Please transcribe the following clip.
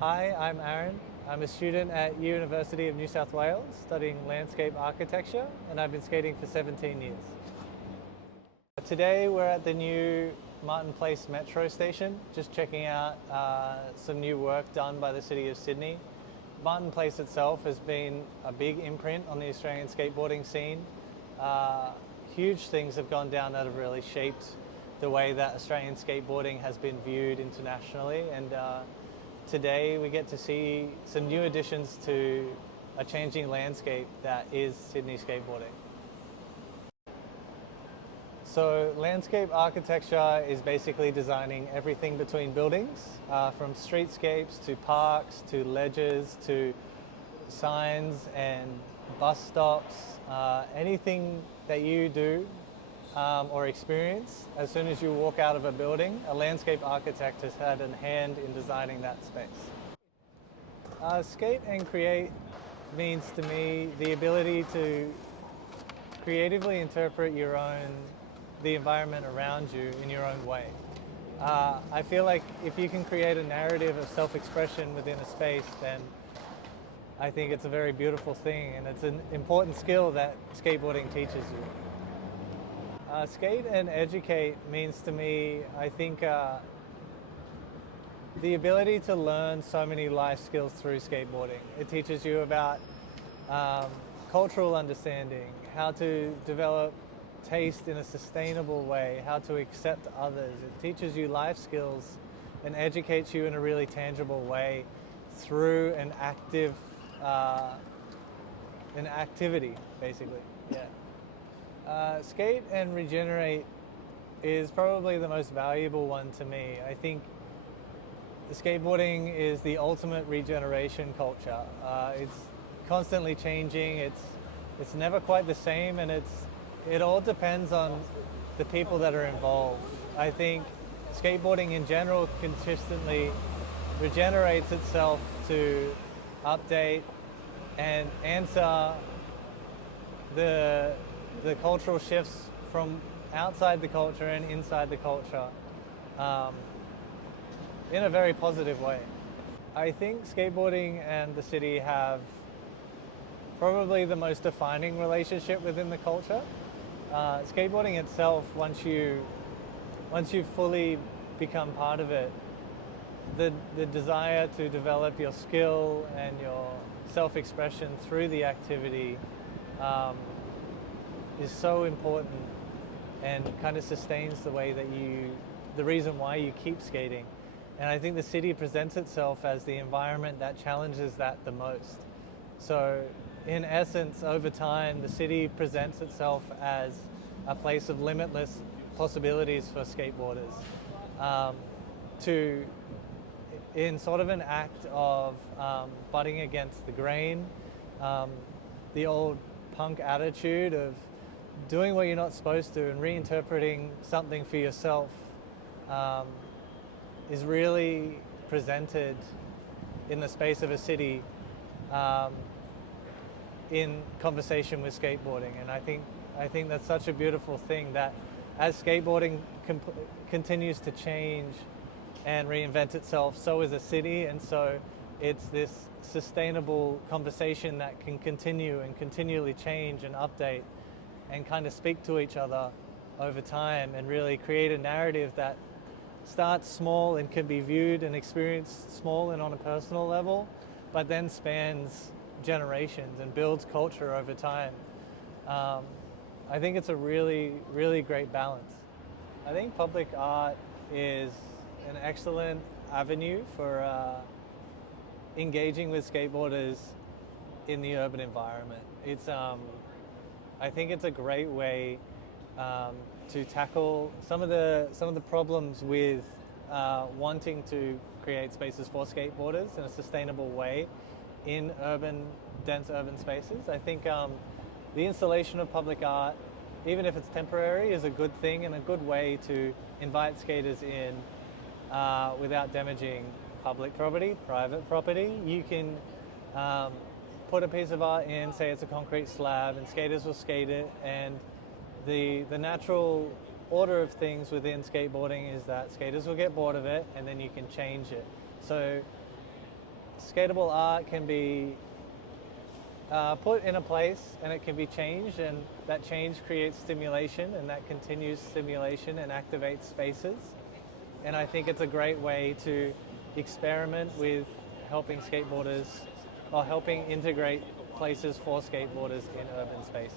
Hi, I'm Aaron. I'm a student at University of New South Wales studying landscape architecture, and I've been skating for 17 years. Today we're at the new Martin Place metro station, just checking out some new work done by the City of Sydney. Martin Place itself has been a big imprint on the Australian skateboarding scene. Huge things have gone down that have really shaped the way that Australian skateboarding has been viewed internationally, and today we get to see some new additions to a changing landscape that is Sydney skateboarding. So landscape architecture is basically designing everything between buildings, from streetscapes to parks to ledges to signs and bus stops, anything that you do or experience as soon as you walk out of a building, a landscape architect has had a hand in designing that space. Skate and create means to me the ability to creatively interpret the environment around you in your own way. I feel like if you can create a narrative of self-expression within a space, then I think it's a very beautiful thing, and it's an important skill that skateboarding teaches you. Skate and educate means to me, I think, the ability to learn so many life skills through skateboarding. It teaches you about cultural understanding, how to develop taste in a sustainable way, how to accept others. It teaches you life skills and educates you in a really tangible way through an activity, basically. Yeah. Skate and regenerate is probably the most valuable one to me. I think skateboarding is the ultimate regeneration culture. It's constantly changing. It's never quite the same, and it all depends on the people that are involved. I think skateboarding in general consistently regenerates itself to update and answer the cultural shifts from outside the culture and inside the culture in a very positive way. I think skateboarding and the city have probably the most defining relationship within the culture. Skateboarding itself, once you fully become part of it, the desire to develop your skill and your self-expression through the activity is so important and kind of sustains the reason why you keep skating. And I think the city presents itself as the environment that challenges that the most. So in essence, over time, the city presents itself as a place of limitless possibilities for skateboarders. In sort of an act of butting against the grain, the old punk attitude of doing what you're not supposed to and reinterpreting something for yourself is really presented in the space of a city in conversation with skateboarding. And I think that's such a beautiful thing, that as skateboarding continues to change and reinvent itself, so is a city, and so it's this sustainable conversation that can continue and continually change and update and kind of speak to each other over time and really create a narrative that starts small and can be viewed and experienced small and on a personal level, but then spans generations and builds culture over time. I think it's a really, really great balance. I think public art is an excellent avenue for engaging with skateboarders in the urban environment. I think it's a great way to tackle some of the problems with wanting to create spaces for skateboarders in a sustainable way in dense urban spaces. I think the installation of public art, even if it's temporary, is a good thing and a good way to invite skaters in without damaging public property, private property. You can put a piece of art in, say it's a concrete slab, and skaters will skate it, and the natural order of things within skateboarding is that skaters will get bored of it and then you can change it. So skatable art can be put in a place and it can be changed, and that change creates stimulation, and that continues stimulation and activates spaces. And I think it's a great way to experiment with helping skateboarders or helping integrate places for skateboarders in urban spaces.